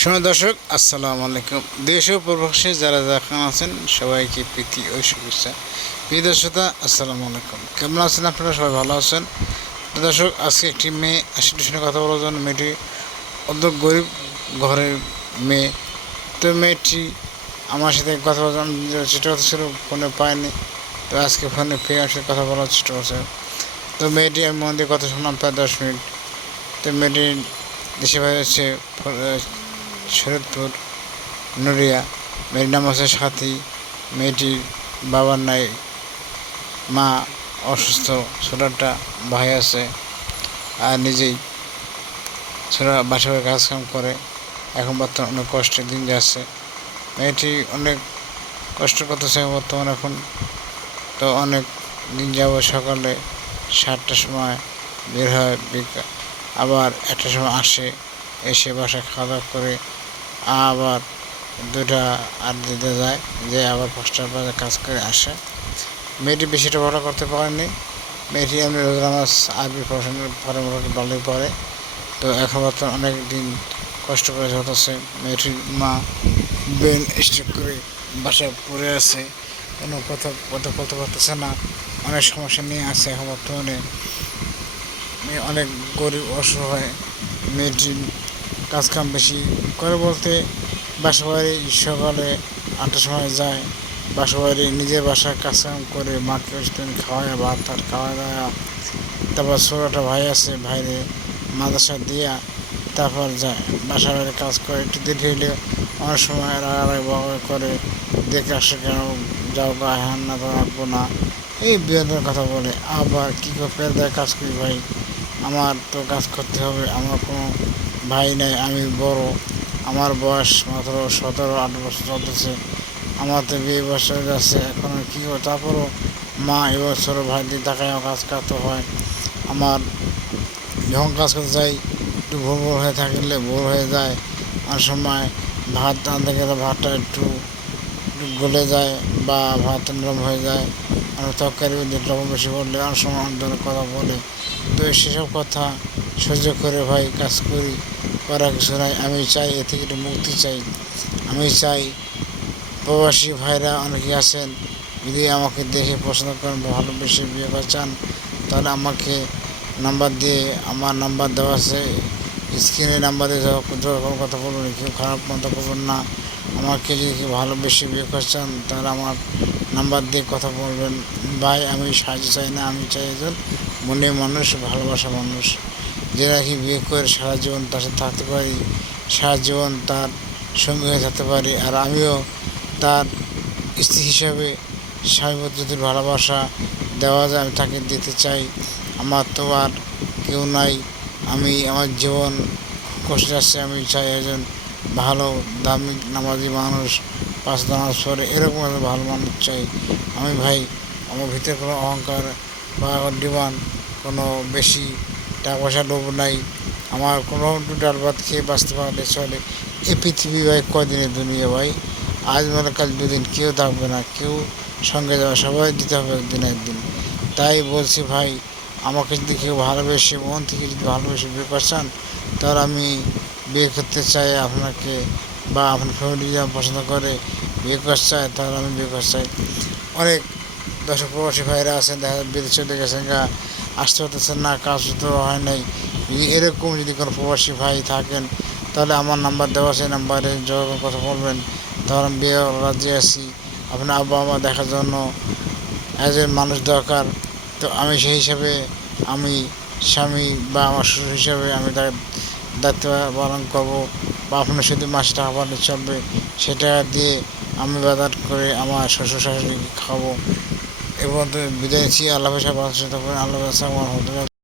সময় দর্শক, আসসালামু আলাইকুম। দেশ ও প্রবাসে যারা দেখান আছেন, সবাইকে প্রীতি ও শুভেচ্ছা। প্রিয় দর্শকতা, আসসালামু আলাইকুম। কেমন আছেন আপনারা? সবাই ভালো আছেন? দর্শক, আজকে একটি মেয়ে আশিটির সঙ্গে কথা বলার জন্য মেয়েটি অত গরিব ঘরের মেয়ে। তো মেয়েটি আমার সাথে কথা বলার জন্য চেষ্টা করতেছিল ফোনে পায়নি। তো আজকে ফোনে পেয়ে আমার সাথে কথা বলার চেষ্টা করছে তো মেয়েটি আমি মন দিয়ে কথা শুনলাম প্রায় দশ মিনিট। তো মেয়েটি দেশে বাইরে হচ্ছে শরৎপুর নড়িয়া মেয়ের নাম হচ্ছে সাথী, মেয়েটির বাবার নাই, মা অসুস্থ, ছোটাটা ভাই আছে, আর নিজেই ছোটা বাসা বাড়ি কাজকাম করে, এখন বর্তমানে অনেক কষ্টের দিন যাচ্ছে। মেয়েটি অনেক কষ্ট করতেছে বর্তমানে এখন তো অনেক দিন যাব সকালে সাতটার সময় বের হয় আবার একটার সময় আসে, এসে বাসায় খাওয়া দাওয়া করে আবার দুটা আর দিতে যায়, যে আবার পাঁচটার পরে কাজ করে আসে। মেয়েটি বেশিটা বড় করতে পারেনি। মেয়েটি এমনি রোজ আরবি পড়াশোনার পরে মোটামুটি ভালোই পড়ে। তো এখন বর্তমানে অনেক দিন কষ্ট করে চলতেছে। মেয়েটির মা বেন স্ট্রোক করে বাসায় পড়ে আছে। কোনো কথা কথা বলতে পারতেছে না। অনেক সমস্যা নিয়ে আছে এখন বর্তমানে। অনেক গরিব, অসহায়। মেয়েটি কাজকাম বেশি করে বলতে বাসা বাড়ি সকালে আটটার সময় যায়। বাসা বাড়ি নিজের বাসায় কাজকাম করে মাকে ওষুধ খাওয়ায়, ভাত টাত খাওয়া দাওয়া। তারপর ছোটোটা ভাই আছে, ভাইরে মাদ্রাসা দিয়া তারপর যায়। বাসা বাড়ি কাজ করে, একটু দেরি হইলে অনেক সময় রাগারাগি বাবা করে। দেখে আসে কেন, যাও গা, হ্যান না রাখব না। এই বিনোদনের কথা বলে। আবার কী করে দেয় কাজ করি ভাই? আমার তো কাজ করতে হবে, আমার কোনো ভাই নাই, আমি বড়। আমার বয়স মাত্র সতেরো, আট বছর চলতেছে। আমার তো বিয়ে বছর যাচ্ছে, এখন কী করব? তারপরও মা এবছর ভাই দিয়ে টাকায় কাজ করতে হয়। আমার যখন কাজ করতে যাই, একটু ভোর ভোর হয়ে থাকলে ভোর হয়ে যায়। অনেক সময় ভাত আনতে গেলে ভাতটা একটু গলে যায় বা ভাত নরম হয়ে যায়। অনেক তরকারি লবণ বেশি পড়লে অনেক সময় অনেক কথা বলে। তো সেসব কথা সহ্য করে ভাই কাজ করি, করা কিছু নাই। আমি চাই এ থেকে একটু মুক্তি চাই। আমি চাই প্রবাসী ভাইরা অনেকে আছেন, যদি আমাকে দেখে পছন্দ করেন, ভালোবেসে বিয়ে করা চান, তাহলে আমাকে নাম্বার দিয়ে আমার নাম্বার দেওয়া আছে। স্ক্রিনে নাম্বার দিয়ে কথা বলবেন, কেউ খারাপ মতো করবেন না। আমাকে যদি ভালোবেসে বিয়ে করছেন তাহলে আমার নাম্বার দিয়ে কথা বলবেন। ভাই, আমি সাহায্য চাই না, আমি চাই একজন মনে মানুষ ভালোবাসা মানুষ। যে নাকি বিয়ে করে সারা জীবন তার সাথে থাকতে পারি, সারা জীবন তার সঙ্গী হয়ে থাকতে পারি, আর আমিও তার স্ত্রী হিসাবে স্বামী পদ্ধতির ভালোবাসা দেওয়া যায়, আমি তাকে দিতে চাই। আমার তো আর কেউ নাই, আমি আমার জীবন কষ্টে আসছে আমি চাই একজন ভালো দামি নামাজি মানুষ, পাঁচ নামাজ পরে এরকম একটা ভালো মানুষ চাই। আমি ভাই, আমার ভিতরে কোনো অহংকার বা ডিমান্ড, কোনো বেশি টাকা পয়সা লোভ নাই। আমার কোনো ডাল ভাত খেয়ে বাঁচতে পারলে চলে। এ পৃথিবী ভাই কদিনের দুনিয়া ভাই? আজ মানে কাল দুদিন, কেউ থাকবে না, কেউ সঙ্গে যাওয়া সবাই দিতে হবে একদিন একদিন। তাই বলছি ভাই, আমাকে যদি কেউ ভালোবেসে, মন থেকে যদি ভালোবেসে বিয়ে করছেন, তাহলে আমি বিয়ে করতে চাই আপনাকে বা আপনার ফ্যামিলি আমার পছন্দ করে বিয়ে করতে চায়, তাহলে আমি বিয়ে করতে চাই। অনেক দর্শক প্রবাসী ভাইরা আছেন, দেখা বিদেশ চলে গেছেন গা আসতে পারতেছেন না, কাজ তো হয় নাই। এরকম যদি কোনো প্রবাসী ভাই থাকেন, তাহলে আমার নাম্বার দেওয়া সেই নাম্বারে যখন কথা বলবেন। তখন আমি বিয়ে রাজি আছি, আপনার আব্বা আমা দেখার জন্য একজন মানুষ দরকার, তো আমি সেই হিসাবে আমি স্বামী বা আমার শ্বশুর হিসাবে আমি তার দায়িত্ব পালন করব। বা আপনার শুধু মাসে টাকা পাঠালে চলবে, সেটা দিয়ে আমি বাজার করে আমার শ্বশুর শাশুড়িকে খাব এবং বিদায় নিচ্ছি। আল্লাহ হাফেজ। আল্লাহ আমার